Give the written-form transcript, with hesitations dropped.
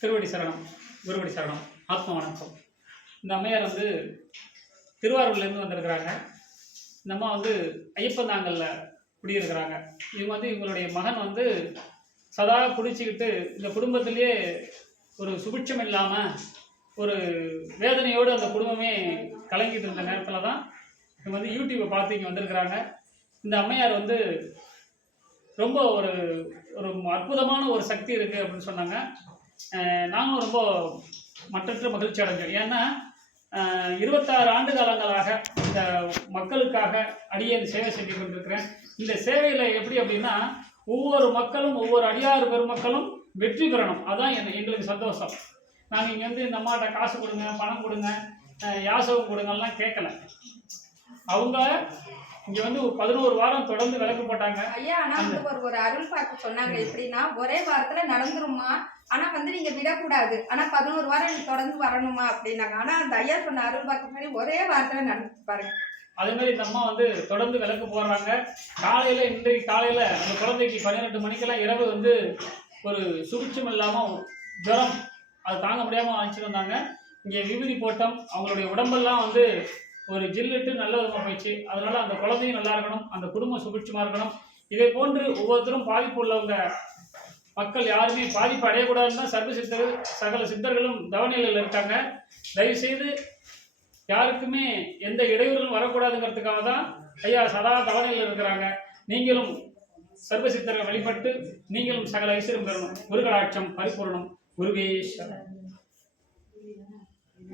திருவடி சரணம், குருவடி சரணம், ஆத்ம வணக்கம். இந்த அம்மையார் வந்து திருவாரூர்லேருந்து வந்திருக்கிறாங்க. இந்த அம்மா வந்து ஐயப்பந்தாங்கல்ல குடியிருக்கிறாங்க. இவங்க வந்து இவங்களுடைய மகன் வந்து சதா குடிச்சுக்கிட்டு இந்த குடும்பத்திலேயே ஒரு சுபிட்சம் இல்லாமல் ஒரு வேதனையோடு அந்த குடும்பமே கலங்கிட்டு இருந்த நேரத்தில் தான் இவங்க வந்து யூடியூப்பை பார்த்து இங்கே வந்திருக்கிறாங்க. இந்த அம்மையார் வந்து ரொம்ப ஒரு ஒரு அற்புதமான ஒரு சக்தி இருக்குது அப்படின்னு சொன்னாங்க. நாங்களும் ரொம்ப மற்றற்ற மகிழ்ச்சி அடைஞ்சோம். ஏன்னா 26 ஆண்டு காலங்களாக இந்த மக்களுக்காக அடியேன் சேவை செஞ்சு கொண்டிருக்கிறேன். இந்த சேவையில் எப்படி அப்படின்னா, ஒவ்வொரு மக்களும் ஒவ்வொரு அடியார் பெருமக்களும் வெற்றி பெறணும். அதான் எங்களுக்கு சந்தோஷம். நாங்கள் இங்கே வந்து இந்த அம்மாட்ட காசு கொடுங்க, பணம் கொடுங்க, யாசகம் கொடுங்கலாம் கேட்கல. அவங்க இங்க வந்து 11 வாரம் தொடர்ந்து விளக்கு போட்டாங்க. ஐயா, ஆனா வந்து ஒரு அருள் பார்த்து சொன்னாங்க. எப்படின்னா, ஒரே வாரத்துல நடந்துருமா, ஆனா வந்து நீங்க விடக்கூடாது, ஆனா 11 வாரம் தொடர்ந்து வரணுமா அப்படின்னாங்க. ஆனா அந்த ஐயா சொன்ன அருள் பார்க்க மாதிரி ஒரே வாரத்துல நடந்து பாருங்க. அதே மாதிரி இந்த அம்மா வந்து தொடர்ந்து விளக்கு போடுறாங்க. காலையில இன்றைக்கு காலையில அந்த குழந்தைக்கு 12 மணிக்கெல்லாம் இரவு வந்து ஒரு சுபிட்சம் இல்லாம ஜுரம் அது தாங்க முடியாம அழைச்சிட்டு வந்தாங்க. இங்கே விபூதி போட்டோம். அவங்களுடைய உடம்பெல்லாம் வந்து ஒரு ஜில்லிட்டு நல்ல விதமாக போயிடுச்சு. அதனால அந்த குழந்தையும் நல்லா இருக்கணும், அந்த குடும்பம் சுபிட்சமாக இருக்கணும். இதை போன்று ஒவ்வொருத்தரும் பாதிப்பு உள்ளவங்க மக்கள் யாருமே பாதிப்பு அடையக்கூடாதுன்னு தான் சகல சித்தர்களும் தவநிலையில் இருக்காங்க. தயவுசெய்து யாருக்குமே எந்த இடையூறும் வரக்கூடாதுங்கிறதுக்காக தான் ஐயா சதா தவநிலையில் இருக்கிறாங்க. நீங்களும் சர்வ சித்தர்கள் வழிபட்டு நீங்களும் சகல ஐஸ்வர்யம் பெறணும். குருகடாட்சம் பரிபூர்ணம். குருவேஸ்வரன்.